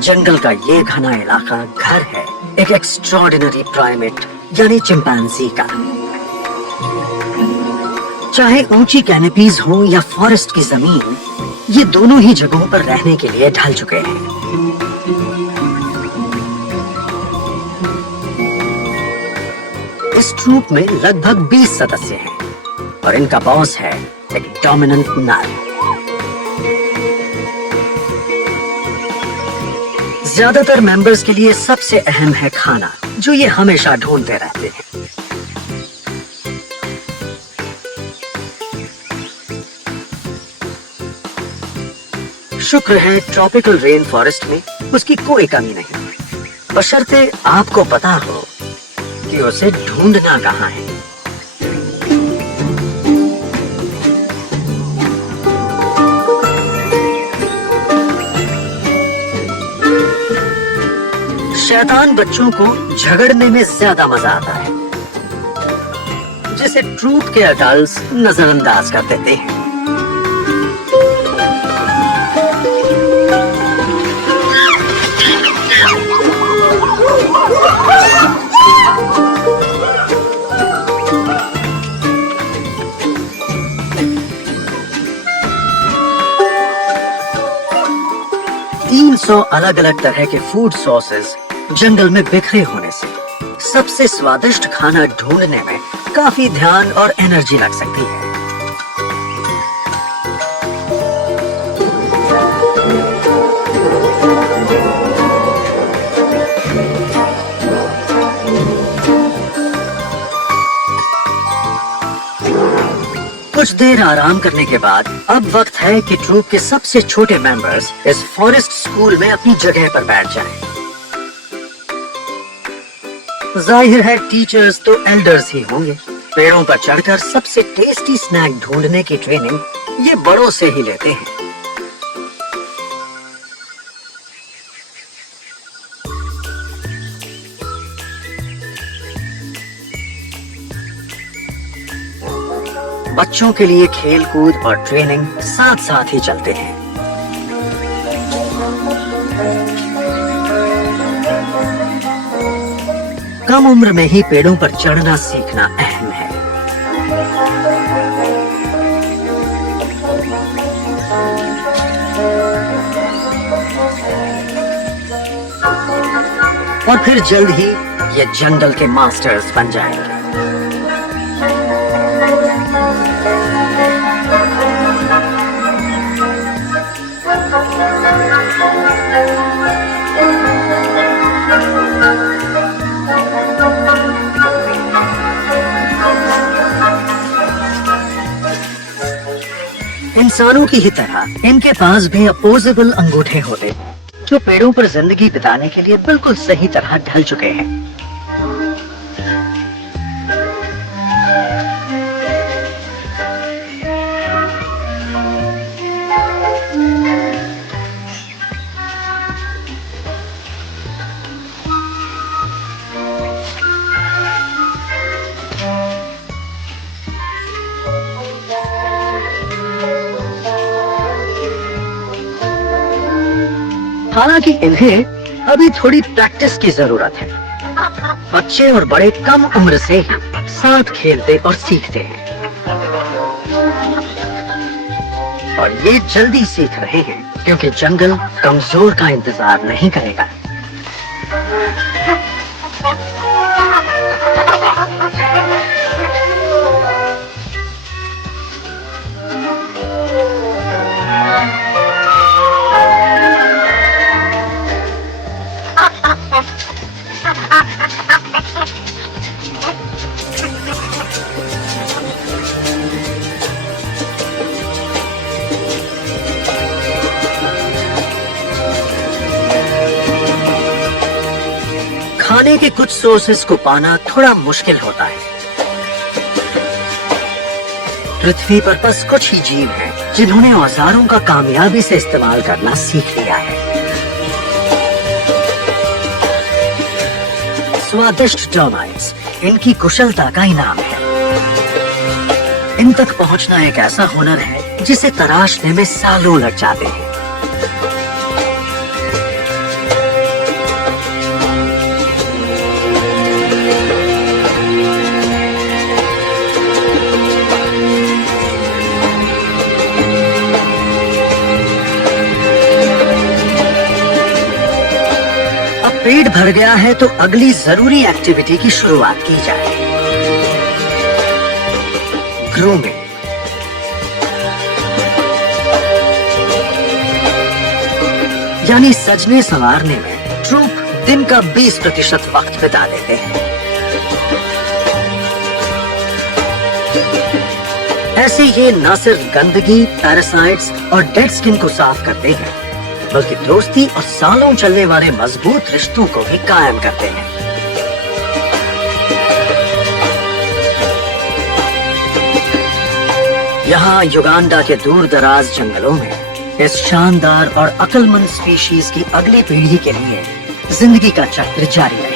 जंगल का ये घना इलाका घर है एक एक्स्ट्रॉर्डिनरी प्राइमेट यानी चिंपैंजी का। चाहे ऊंची कैनपीज हो या फॉरेस्ट की जमीन, ये दोनों ही जगहों पर रहने के लिए ढल चुके हैं। इस ट्रूप में लगभग 20 सदस्य हैं और इनका बॉस है एक डोमिनेंट नर। ज्यादातर मेंबर्स के लिए सबसे अहम है खाना, जो ये हमेशा ढूंढते रहते हैं। शुक्र है ट्रॉपिकल रेन फॉरेस्ट में उसकी कोई कमी नहीं, बशर्ते आपको पता हो कि उसे ढूंढना कहाँ है। शैतान बच्चों को झगड़ने में ज्यादा मजा आता है, जिसे ट्रूप के अडल्ट्स नजरअंदाज कर देते हैं। अलग अलग तरह के फूड सोर्सेज जंगल में बिखरे होने से सबसे स्वादिष्ट खाना ढूंढने में काफी ध्यान और एनर्जी लग सकती है। कुछ देर आराम करने के बाद अब वक्त है कि ट्रूप के सबसे छोटे मेंबर्स इस फॉरेस्ट स्कूल में अपनी जगह पर बैठ जाएं। जाहिर है टीचर्स तो एल्डर्स ही होंगे। पेड़ों पर चढ़कर सबसे टेस्टी स्नैक ढूंढने की ट्रेनिंग ये बड़ों से ही लेते हैं। बच्चों के लिए खेल कूद और ट्रेनिंग साथ साथ ही चलते हैं। कम उम्र में ही पेड़ों पर चढ़ना सीखना अहम है। और फिर जल्द ही ये जंगल के मास्टर्स बन जाएंगे। इंसानों की ही तरह इनके पास भी अपोजेबल अंगूठे होते, जो पेड़ों पर जिंदगी बिताने के लिए बिल्कुल सही तरह ढल चुके हैं। हालांकि इन्हें अभी थोड़ी प्रैक्टिस की जरूरत है। बच्चे और बड़े कम उम्र से ही साथ खेलते और सीखते हैं, और ये जल्दी सीख रहे हैं क्योंकि जंगल कमजोर का इंतजार नहीं करेगा। खाने के कुछ सोर्सेस को पाना थोड़ा मुश्किल होता है। पृथ्वी पर बस कुछ ही जीव हैं जिन्होंने औजारों का कामयाबी से इस्तेमाल करना सीख लिया है। स्वादिष्ट टर्माइट्स इनकी कुशलता का इनाम है। इन तक पहुंचना एक ऐसा हुनर है जिसे तराशने में सालों लग जाते हैं। पेट भर गया है तो अगली जरूरी एक्टिविटी की शुरुआत की जाए। ग्रूमिंग। यानी सजने संवारने में ट्रूप दिन का 20% वक्त बिता देते हैं। ऐसे ये न सिर्फ गंदगी, पैरासाइट्स और डेड स्किन को साफ करते हैं, बल्कि दोस्ती और सालों चलने वाले मजबूत रिश्तों को भी कायम करते हैं। यहाँ युगांडा के दूर दराज जंगलों में इस शानदार और अक्लमंद स्पीशीज की अगली पीढ़ी के लिए जिंदगी का चक्र जारी है।